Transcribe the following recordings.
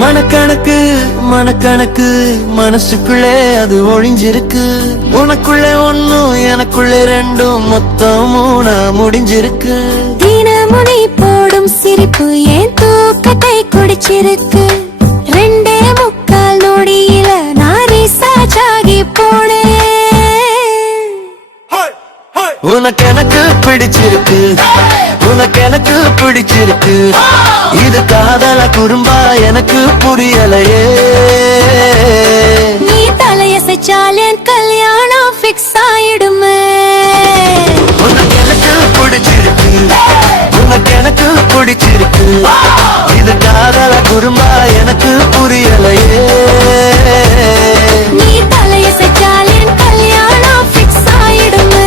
மனக்கணக்கு மனக்கணக்கு மனசுக்குள்ளே அது ஒளிஞ்சிருக்கு. உனக்குள்ளே ஒன்னும் எனக்குள்ளே ரெண்டும் மொத்தம் மூணா முடிஞ்சிருக்கு. தினமுனை போடும் சிரிப்பு என் தூக்கத்தை குடிச்சிருக்கு. 2.25 நொடியில நான் ரீசார்ஜாகி போனேன். உனக்கு எனக்கு பிடிச்சிருக்கு, உனக்கு எனக்கு பிடிச்சிருக்கு. இது காதல குறும்பா எனக்கு புரியலையே. நீ தலையசைச்சால் என் கல்யாணம் ஃபிக்ஸ் ஆயிடுமே. உனக்கு எனக்கு பிடிச்சிருக்கு, உனக்கு எனக்கு பிடிச்சிருக்கு. இது காதல குறும்பா எனக்கு புரியலையே. நீ தலையசைச்சால் என் கல்யாணம் ஃபிக்ஸ் ஆயிடுமே.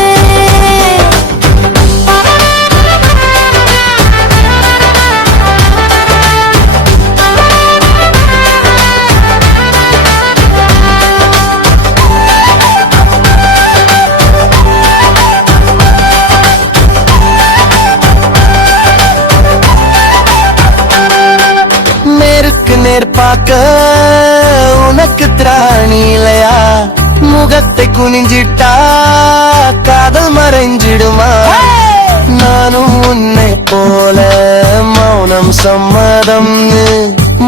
பார்க்க உனக்கு திராணி இல்லையா? முகத்தை குனிஞ்சிட்டா காதல் மறைஞ்சிடுமா? நானும் உன்னை போல மௌனம் சம்மதம்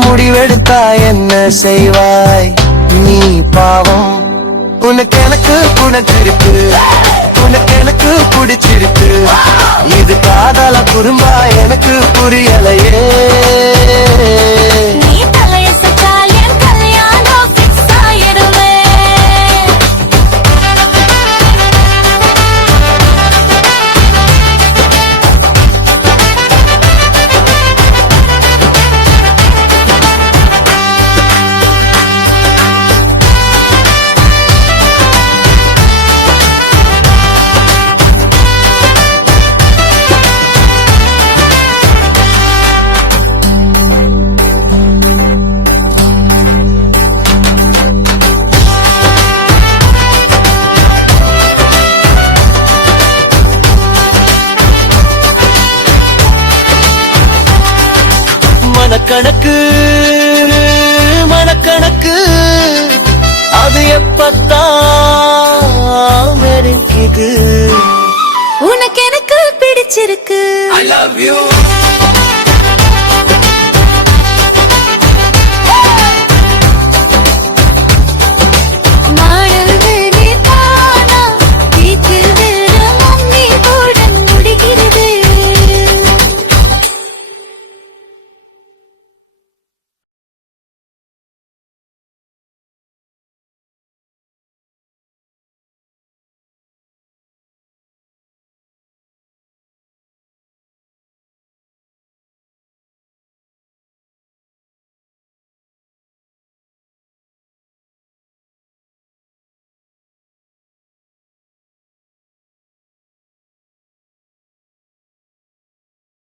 முடிவெடுத்தா என்ன செய்வாய் நீ பாவம்? உனக்கு எனக்கு புடிச்சிருக்கு, உனக்கு எனக்கு பிடிச்சிருக்கு. இது காதல குறும்பா எனக்கு புரியலையே. மனக்கணக்கு மனக்கணக்கு அது எப்பத்தான் இருக்குது. உனக்கு எனக்கு பிடிச்சிருக்கு. I love you.